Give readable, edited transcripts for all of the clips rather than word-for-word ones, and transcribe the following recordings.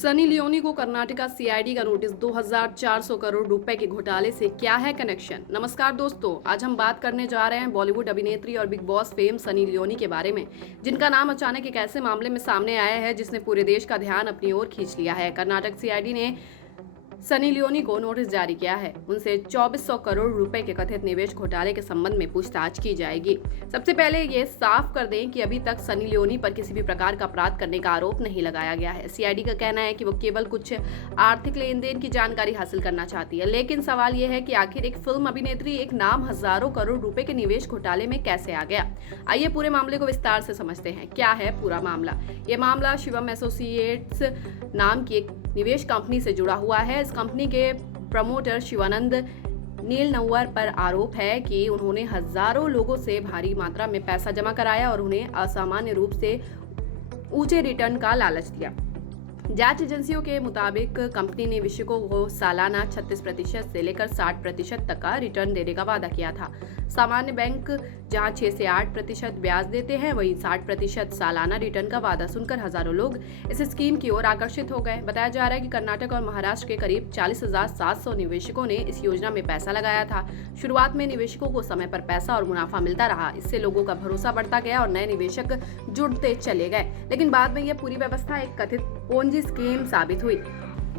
Sunny Leone को Karnataka CID का notice 2400 crore रुपए के घोटाले से क्या है कनेक्शन। नमस्कार दोस्तों, आज हम बात करने जा रहे हैं बॉलीवुड अभिनेत्री और big boss fame Sunny Leone के बारे में, जिनका नाम अचानक एक ऐसे मामले में सामने आया है जिसने पूरे देश का ध्यान अपनी ओर खींच लिया है। कर्नाटक सीआईडी ने सनी लियोनी को नोटिस जारी किया है। उनसे 2400 करोड़ रुपए के कथित निवेश घोटाले के संबंध में पूछताछ की जाएगी। सबसे पहले ये साफ कर दें कि अभी तक सनी लियोनी पर किसी भी प्रकार का अपराध करने का आरोप नहीं लगाया गया है। सीआईडी का कहना है कि वो केवल कुछ आर्थिक लेन देन की जानकारी हासिल करना चाहती है, लेकिन सवाल यह है कि आखिर एक फिल्म अभिनेत्री एक नाम हजारों करोड़ रुपए के निवेश घोटाले में कैसे आ गया। आइए पूरे मामले को विस्तार से समझते हैं। क्या है पूरा मामला? ये मामला शिवम एसोसिएट्स नाम की एक निवेश कंपनी से जुड़ा हुआ है। इस कंपनी के प्रमोटर शिवानंद नील नव्वर पर आरोप है कि उन्होंने हजारों लोगों से भारी मात्रा में पैसा जमा कराया और उन्हें असामान्य रूप से ऊंचे रिटर्न का लालच दिया। जांच एजेंसियों के मुताबिक कंपनी ने निवेशकों को सालाना 36% से लेकर 60% तक का रिटर्न देने का वादा किया था। सामान्य बैंक जहां 6 से 8% ब्याज देते हैं, वहीं 60% सालाना रिटर्न का वादा सुनकर हजारों लोग इस स्कीम की ओर आकर्षित हो गए। बताया जा रहा है कि कर्नाटक और महाराष्ट्र के करीब 40,700 निवेशकों ने इस योजना में पैसा लगाया था। शुरुआत में निवेशकों को समय पर पैसा और मुनाफा मिलता रहा। इससे लोगों का भरोसा बढ़ता गया और नए निवेशक जुड़ते चले गए, लेकिन बाद में यह पूरी व्यवस्था एक कथित पोंजी स्कीम साबित हुई।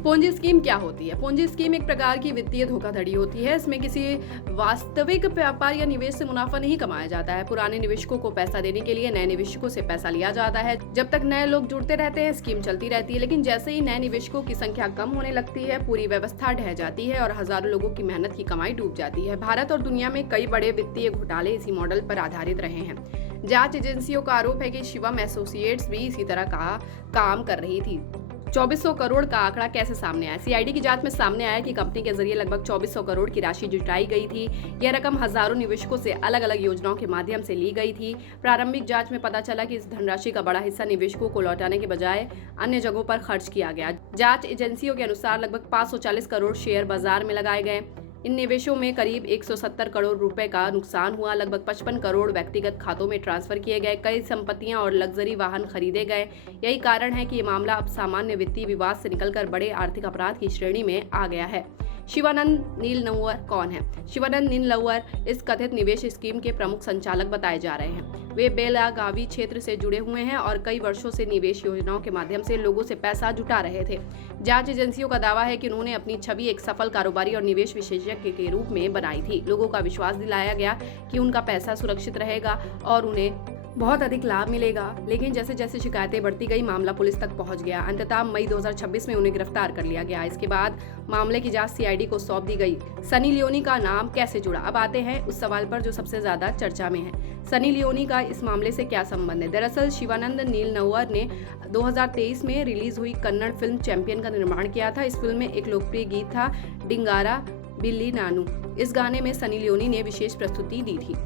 पोंजी स्कीम क्या होती है? पोंजी स्कीम एक प्रकार की वित्तीय धोखाधड़ी होती है। इसमें किसी वास्तविक व्यापार या निवेश से मुनाफा नहीं कमाया जाता है। पुराने निवेशकों को पैसा देने के लिए नए निवेशकों से पैसा लिया जाता है। जब तक नए लोग जुड़ते रहते हैं, स्कीम चलती रहती है, लेकिन जैसे ही नए निवेशकों की संख्या कम होने लगती है, पूरी व्यवस्था ढह जाती है और हजारों लोगों की मेहनत की कमाई डूब जाती है। भारत और दुनिया में कई बड़े वित्तीय घोटाले इसी मॉडल पर आधारित रहे हैं। जांच एजेंसियों का आरोप है कि शिवम एसोसिएट्स भी इसी तरह का काम कर रही थी। 2400 करोड़ का आंकड़ा कैसे सामने आया? सीआईडी की जांच में सामने आया कि कंपनी के जरिए लगभग 2400 करोड़ की राशि जुटाई गई थी। यह रकम हजारों निवेशकों से अलग अलग योजनाओं के माध्यम से ली गई थी। प्रारंभिक जांच में पता चला कि इस धनराशि का बड़ा हिस्सा निवेशकों को लौटाने के बजाय अन्य जगहों पर खर्च किया गया। जांच एजेंसियों के अनुसार लगभग 540 करोड़ शेयर बाजार में लगाए गए। इन निवेशों में करीब 170 करोड़ रुपए का नुकसान हुआ। लगभग 55 करोड़ व्यक्तिगत खातों में ट्रांसफर किए गए। कई संपत्तियां और लग्जरी वाहन खरीदे गए। यही कारण है कि ये मामला अब सामान्य वित्तीय विवाद से निकलकर बड़े आर्थिक अपराध की श्रेणी में आ गया है। शिवानंद नील नव्वर कौन है? शिवानंद नील नव्वर इस कथित निवेश स्कीम के प्रमुख संचालक बताए जा रहे हैं। वे बेलागावी क्षेत्र से जुड़े हुए हैं और कई वर्षों से निवेश योजनाओं के माध्यम से लोगों से पैसा जुटा रहे थे। जांच एजेंसियों का दावा है कि उन्होंने अपनी छवि एक सफल कारोबारी और निवेश विशेषज्ञ के रूप में बनाई थी। लोगों का विश्वास दिलाया गया कि उनका पैसा सुरक्षित रहेगा और उन्हें बहुत अधिक लाभ मिलेगा, लेकिन जैसे जैसे शिकायतें बढ़ती गई, मामला पुलिस तक पहुंच गया। अंततः मई 2026 में उन्हें गिरफ्तार कर लिया गया। इसके बाद मामले की जांच सीआईडी को सौंप दी गई। सनी लियोनी का नाम कैसे जुड़ा? अब आते हैं उस सवाल पर जो सबसे ज्यादा चर्चा में है। सनी लियोनी का इस मामले से क्या संबंध है? दरअसल शिवानंद नील नव्वर ने 2023 में रिलीज हुई कन्नड़ फिल्म चैंपियन का निर्माण किया था। इस फिल्म में एक लोकप्रिय गीत था डिंगारा बिल्ली नानू। इस गाने में सनी लियोनी ने विशेष प्रस्तुति दी थी।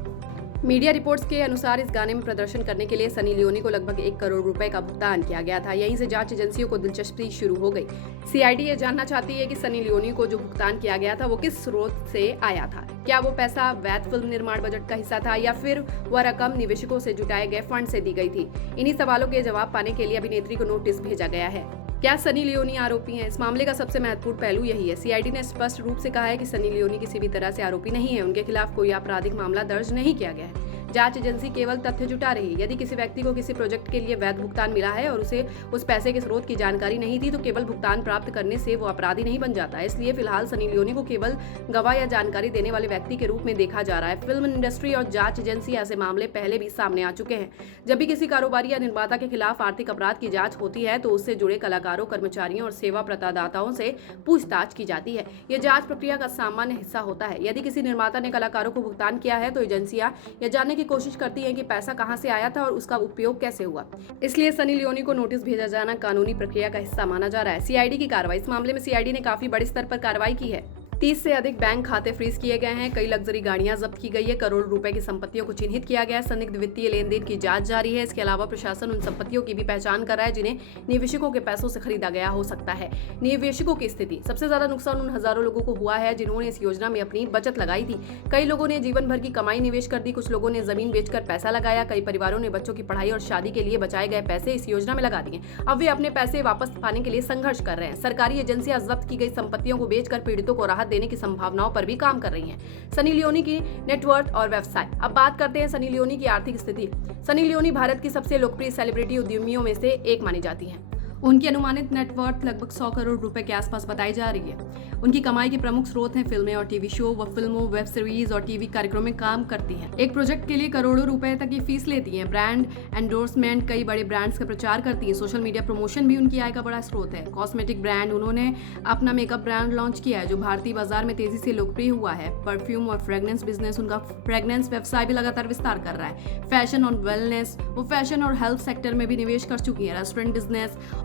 मीडिया रिपोर्ट्स के अनुसार इस गाने में प्रदर्शन करने के लिए सनी लियोनी को लगभग 1 करोड़ रुपए का भुगतान किया गया था। यहीं से जांच एजेंसियों को दिलचस्पी शुरू हो गई। सीआईडी ये जानना चाहती है कि सनी लियोनी को जो भुगतान किया गया था वो किस स्रोत से आया था। क्या वो पैसा वैध फिल्म निर्माण बजट का हिस्सा था या फिर वह रकम निवेशकों से जुटाए गए फंड से दी गई थी? इन्हीं सवालों के जवाब पाने के लिए अभिनेत्री को नोटिस भेजा गया है। क्या सनी लियोनी आरोपी हैं? इस मामले का सबसे महत्वपूर्ण पहलू यही है। सीआईडी ने स्पष्ट रूप से कहा है कि सनी लियोनी किसी भी तरह से आरोपी नहीं है। उनके खिलाफ कोई आपराधिक मामला दर्ज नहीं किया गया है। जांच एजेंसी केवल तथ्य जुटा रही है। यदि किसी व्यक्ति को किसी प्रोजेक्ट के लिए वैध भुगतान मिला है और उसे उस पैसे के स्रोत की जानकारी नहीं थी, तो केवल भुगतान प्राप्त करने से वो अपराधी नहीं बन जाता। इसलिए फिलहाल सनी लियोनी को केवल गवाह या जानकारी देने वाले व्यक्ति के रूप में देखा जा रहा है। फिल्म इंडस्ट्री और जांच एजेंसी ऐसे मामले पहले भी सामने आ चुके हैं। जब भी किसी कारोबारी या निर्माता के खिलाफ आर्थिक अपराध की जांच होती है तो उससे जुड़े कलाकारों, कर्मचारियों और सेवा प्रदाताओं से पूछताछ की जाती है। यह जांच प्रक्रिया का सामान्य हिस्सा होता है। यदि किसी निर्माता ने कलाकारों को भुगतान किया है तो एजेंसियां यह जानने की कोशिश करती है कि पैसा कहां से आया था और उसका उपयोग कैसे हुआ। इसलिए सनी लियोनी को नोटिस भेजा जाना कानूनी प्रक्रिया का हिस्सा माना जा रहा है। सीआईडी की कार्रवाई। इस मामले में सीआईडी ने काफी बड़े स्तर पर कार्रवाई की है। 30 से अधिक बैंक खाते फ्रीज किए गए हैं, कई लग्जरी गाड़ियां जब्त की गई है, करोड़ों रुपए की संपत्तियों को चिन्हित किया गया है, संदिग्ध वित्तीय लेन देन की जांच जारी है। इसके अलावा प्रशासन उन संपत्तियों की भी पहचान कर रहा है जिन्हें निवेशकों के पैसों से खरीदा गया हो सकता है। निवेशकों की स्थिति, सबसे ज्यादा नुकसान उन हजारों लोगों को हुआ है जिन्होंने इस योजना में अपनी बचत लगाई थी। कई लोगों ने जीवन भर की कमाई निवेश कर दी, कुछ लोगों ने जमीन बेचकर पैसा लगाया, कई परिवारों ने बच्चों की पढ़ाई और शादी के लिए बचाए गए पैसे इस योजना में लगा दिए। अब वे अपने पैसे वापस पाने के लिए संघर्ष कर रहे हैं। सरकारी एजेंसियां जब्त की गई संपत्तियों को बेचकर पीड़ितों को राहत देने की संभावनाओं पर भी काम कर रही हैं। सनी लियोनी की नेटवर्थ और व्यवसाय। अब बात करते हैं सनी लियोनी की आर्थिक स्थिति। सनी लियोनी भारत की सबसे लोकप्रिय सेलिब्रिटी उद्यमियों में से एक मानी जाती हैं। उनकी अनुमानित नेटवर्थ लगभग 100 करोड़ रुपए के आसपास बताई जा रही है। उनकी कमाई के प्रमुख स्रोत हैं फिल्में और टीवी शो। वह फिल्मों, वेब सीरीज और टीवी कार्यक्रमों में काम करती हैं। एक प्रोजेक्ट के लिए करोड़ों रुपए तक की फीस लेती हैं। ब्रांड एंडोर्समेंट, कई बड़े ब्रांड्स का प्रचार करती हैं। सोशल मीडिया प्रमोशन भी उनकी आय का बड़ा स्रोत है। कॉस्मेटिक ब्रांड, उन्होंने अपना मेकअप ब्रांड लॉन्च किया है जो भारतीय बाजार में तेजी से लोकप्रिय हुआ है। परफ्यूम और फ्रेग्रेंस बिजनेस, उनका फ्रेग्रेंस व्यवसाय भी लगातार विस्तार कर रहा है। फैशन और वेलनेस, वो फैशन और हेल्थ सेक्टर में भी निवेश कर चुकी है।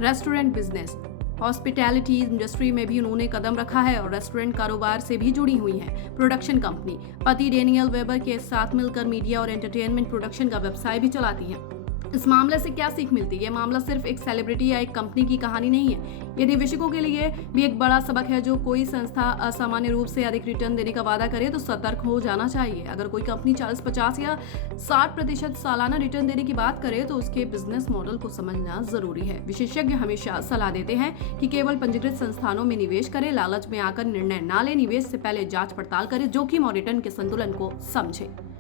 रेस्टोरेंट बिजनेस, हॉस्पिटैलिटी इंडस्ट्री में भी उन्होंने कदम रखा है और रेस्टोरेंट कारोबार से भी जुड़ी हुई हैं। प्रोडक्शन कंपनी, पति डेनियल वेबर के साथ मिलकर मीडिया और एंटरटेनमेंट प्रोडक्शन का व्यवसाय भी चलाती हैं। इस मामले से क्या सीख मिलती है? यह मामला सिर्फ एक सेलिब्रिटी या एक कंपनी की कहानी नहीं है, ये निवेशकों के लिए भी एक बड़ा सबक है। जो कोई संस्था असामान्य रूप से अधिक रिटर्न देने का वादा करे तो सतर्क हो जाना चाहिए। अगर कोई कंपनी 40, 50 या 60% सालाना रिटर्न देने की बात करे तो उसके बिजनेस मॉडल को समझना जरूरी है। विशेषज्ञ हमेशा सलाह देते हैं कि केवल पंजीकृत संस्थानों में निवेश करें, लालच में आकर निर्णय ना ले, निवेश से पहले जांच पड़ताल करें, जोखिम और रिटर्न के संतुलन को समझें।